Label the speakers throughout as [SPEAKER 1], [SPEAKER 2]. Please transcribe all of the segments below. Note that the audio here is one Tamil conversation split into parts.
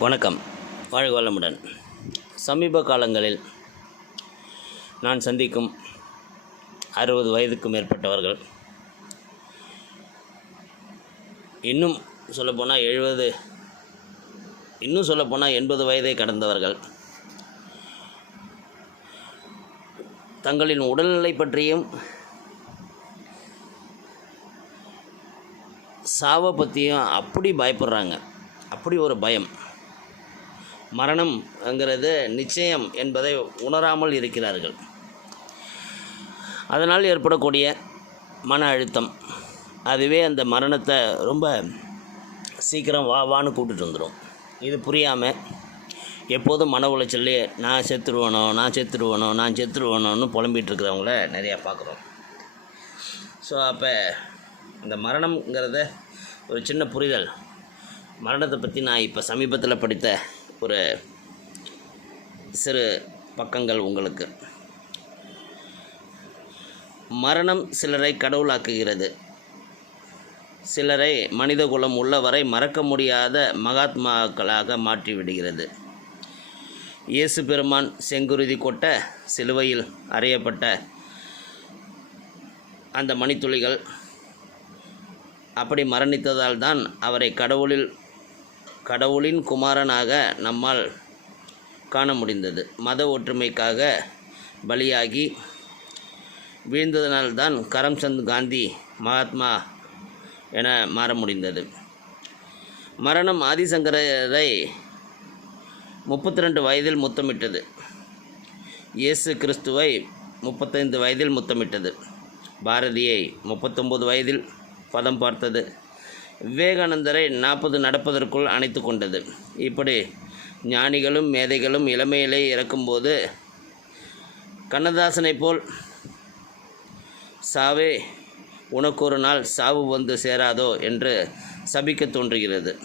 [SPEAKER 1] வணக்கம். வாழ்க வளமுடன். சமீப காலங்களில் நான் சந்திக்கும் அறுபது வயதுக்கு மேற்பட்டவர்கள் இன்னும் சொல்லப்போனால் எழுபது இன்னும் சொல்லப்போனால் எண்பது வயதை கடந்தவர்கள் தங்களின் உடல்நிலை பற்றியும் சாவை பற்றியும் அப்படி பயப்படுறாங்க. அப்படி ஒரு பயம். மரணம்ங்கிறது நிச்சயம் என்பதை உணராமல் இருக்கிறார்கள். அதனால் ஏற்படக்கூடிய மன அழுத்தம். அதுவே அந்த மரணத்தை ரொம்ப சீக்கிரம் வா வான்னு கூப்பிட்டுட்டு வந்துடும் இது புரியாமல் எப்போதும் மன உளைச்சல்லே நான் செத்துருவனோ நான் செத்துருவனோ நான் செத்துருவனோன்னு புலம்பிகிட்டு இருக்கிறவங்கள நிறையா பார்க்குறோம். ஸோ அப்போ இந்த மரணம்ங்கிறத ஒரு சின்ன புரிதல். மரணத்தை பற்றி நான் இப்போ சமீபத்தில் படித்த ஒரு சிறு பக்கங்கள் உங்களுக்கு. மரணம் சிலரை கடவுளாக்குகிறது. சிலரை மனிதகுலம் உள்ளவரை மறக்க முடியாத மகாத்மாக்களாக மாற்றிவிடுகிறது. இயேசு பெருமான் செங்குருதி கொட்ட சிலுவையில் அறையப்பட்ட அந்த மணித்துளிகள் அப்படி மரணித்ததால் தான் அவரை கடவுளில் கடவுளின் குமாரனாக நம்மால் காண முடிந்தது. மத ஒற்றுமைக்காக பலியாகி வீழ்ந்ததனால்தான் கரம்சந்த் காந்தி மகாத்மா என மாற முடிந்தது. மரணம் ஆதிசங்கரரை முப்பத்தி ரெண்டு வயதில் முத்தமிட்டது. இயேசு கிறிஸ்துவை முப்பத்தைந்து வயதில் முத்தமிட்டது. பாரதியை முப்பத்தொம்பது வயதில் பதம் பார்த்தது. விவேகானந்தரை நாற்பது நடப்பதற்குள் அணைத்து கொண்டது. இப்படி ஞானிகளும் மேதைகளும் இளமையிலே இறக்கும்போது கண்ணதாசனைப் போல் சாவே உனக்கு ஒரு நாள் சாவு வந்து சேராதோ? என்று சபிக்க தோன்றுகிறது.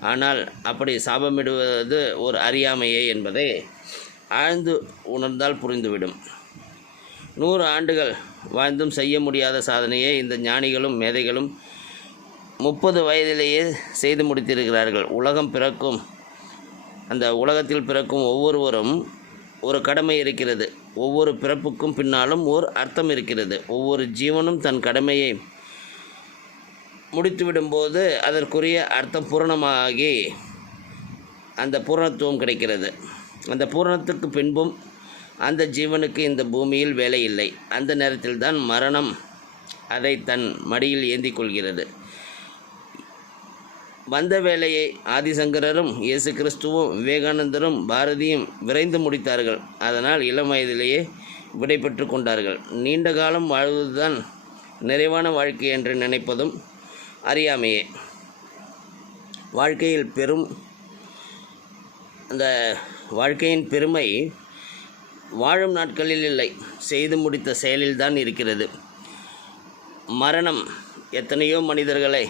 [SPEAKER 1] ஆனால் அப்படி சாபமிடுவது ஒரு அறியாமையே என்பதை ஆழ்ந்து உணர்ந்தால் புரிந்துவிடும். நூறு ஆண்டுகள் வாழ்ந்தும் செய்ய முடியாத சாதனையை இந்த ஞானிகளும் மேதைகளும் முப்பது வயதிலேயே செய்து முடித்திருக்கிறார்கள். உலகம் பிறக்கும் அந்த உலகத்தில் பிறக்கும் ஒவ்வொருவரும் ஒரு கடமை இருக்கிறது. ஒவ்வொரு பிறப்புக்கும் பின்னாலும் ஓர் அர்த்தம் இருக்கிறது. ஒவ்வொரு ஜீவனும் தன் கடமையை முடித்துவிடும்போது அதற்குரிய அர்த்தம் பூரணமாகி அந்த பூரணத்துவம் கிடைக்கிறது. அந்த பூரணத்துக்கு பின்பும் அந்த ஜீவனுக்கு இந்த பூமியில் வேலை இல்லை. அந்த நேரத்தில் தான் மரணம் அதை தன் மடியில் ஏந்தி கொள்கிறது. வந்த வேலையை ஆதிசங்கரரும் இயேசு கிறிஸ்துவும் விவேகானந்தரும் பாரதியும் விரைந்து முடித்தார்கள். அதனால் இளம் வயதிலேயே விடைபெற்று கொண்டார்கள். நீண்ட காலம் வாழ்வதுதான் நிறைவான வாழ்க்கை என்று நினைப்பதும் அறியாமையே. வாழ்க்கையில் பெரும் அந்த வாழ்க்கையின் பெருமை வாழும் நாட்களில் இல்லை. செய்து முடித்த செயலில்தான் இருக்கிறது. மரணம் எத்தனையோ மனிதர்களை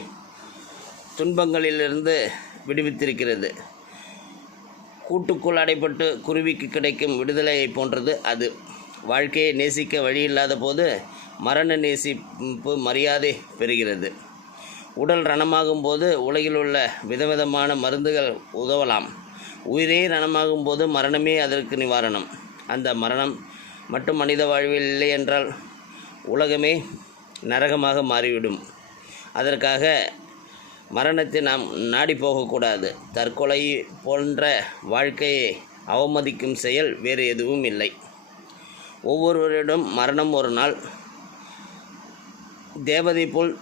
[SPEAKER 1] துன்பங்களிலிருந்து விடுவித்திருக்கிறது. கூட்டுக்குள் அடைப்பட்டு குருவிக்கு கிடைக்கும் விடுதலையை போன்றது அது. வாழ்க்கையை நேசிக்க வழி இல்லாத போது மரண நேசிப்பு மரியாதை பெறுகிறது. உடல் ரணமாகும் போது உலகில் உள்ள விதவிதமான மருந்துகள் உதவலாம். உயிரே ரணமாகும் போது மரணமே அதற்கு நிவாரணம். அந்த மரணம் மட்டும் மனித வாழ்வில் இல்லை என்றால் உலகமே நரகமாக மாறிவிடும். அதற்காக மரணத்தை நாம் நாடி போகக்கூடாது. தற்கொலை போன்ற வாழ்க்கையை அவமதிக்கும் செயல் வேறு எதுவும் இல்லை. ஒவ்வொருவரிடம் மரணம் ஒரு நாள். தேவதை போல்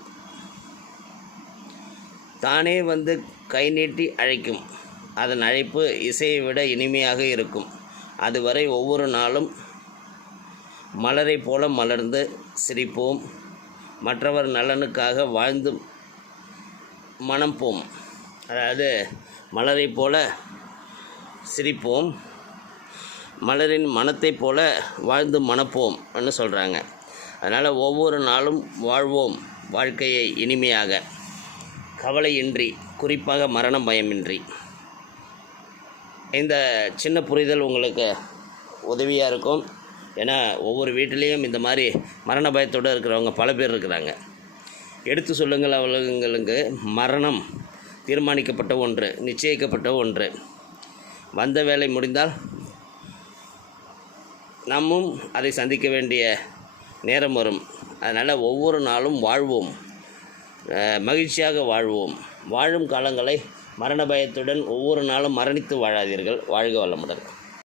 [SPEAKER 1] தானே வந்து கை நீட்டி அழைக்கும். அதன் அழைப்பு இசையை விட இனிமையாக இருக்கும். அதுவரை ஒவ்வொரு நாளும் மலரை போல மலர்ந்து சிரிப்போம். மற்றவர் நலனுக்காக வாழ்ந்து மனம் போம் அதாவது மலரை போல சிரிப்போம். மலரின் மனத்தைப் போல வாழ்ந்து மணப்போம்னு சொல்கிறாங்க அதனால் ஒவ்வொரு நாளும் வாழ்வோம் வாழ்க்கையை இனிமையாக. கவலையின்றி குறிப்பாக மரண பயமின்றி. இந்த சின்ன புரிதல் உங்களுக்கு உதவியாக இருக்கும். ஏன்னா ஒவ்வொரு வீட்டிலையும் இந்த மாதிரி மரண பயத்தோடு இருக்கிறவங்க பல பேர் இருக்கிறாங்க. எடுத்து சொல்லுங்கள் அவர்களுங்களுக்கு மரணம் தீர்மானிக்கப்பட்ட ஒன்று நிச்சயிக்கப்பட்ட ஒன்று. வந்த வேலை முடிந்தால் நம்மும் அதை சந்திக்க வேண்டிய நேரம் வரும். அதனால் ஒவ்வொரு நாளும் வாழ்வோம். மகிழ்ச்சியாக வாழ்வோம். வாழும் காலங்களை மரண பயத்துடன் ஒவ்வொரு நாளும் மரணித்து வாழாதீர்கள். வாழ்க வளமுடன்.